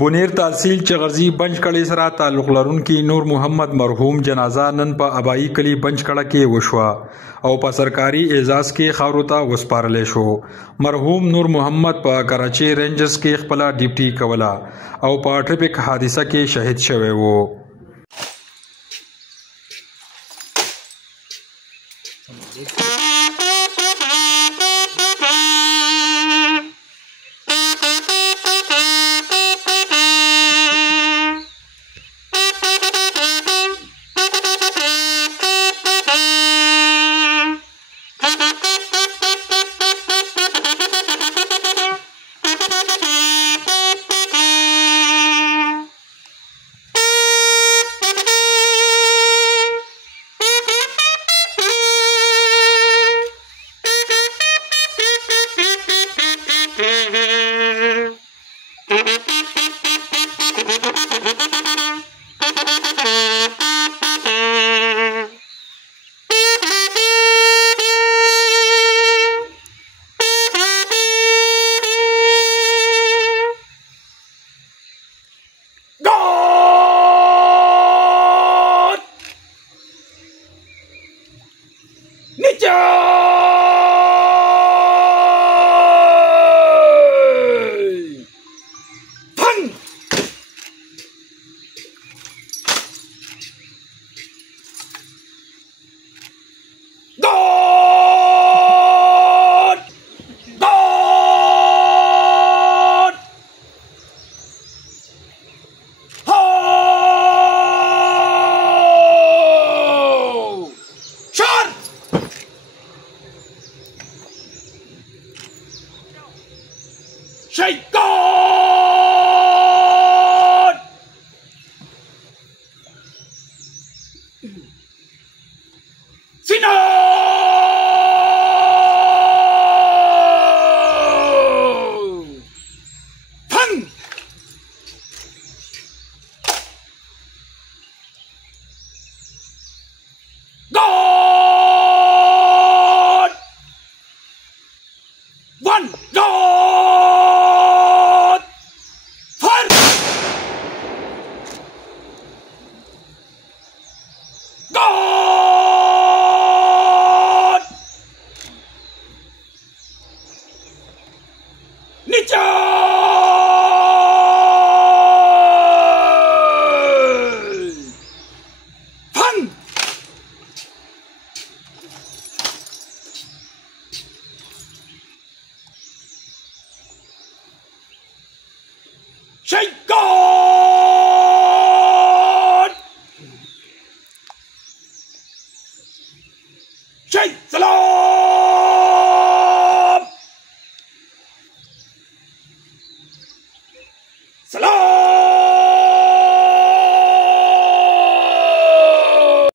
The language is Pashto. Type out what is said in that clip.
بونیر تحصیل چغرزئی بنچ کڑی سره تعلق لرونکي نور محمد مرحوم جنازه نن په آبائی کلی بنچ کڑه کې وشوه او په سرکاری اعزاز کې خاورو ته وسپارل شو. مرحوم نور محمد په کراچی رینجرز کې خپل ډیوټي کوله او په ټریفک حادثه کې شهید شوی و. سلام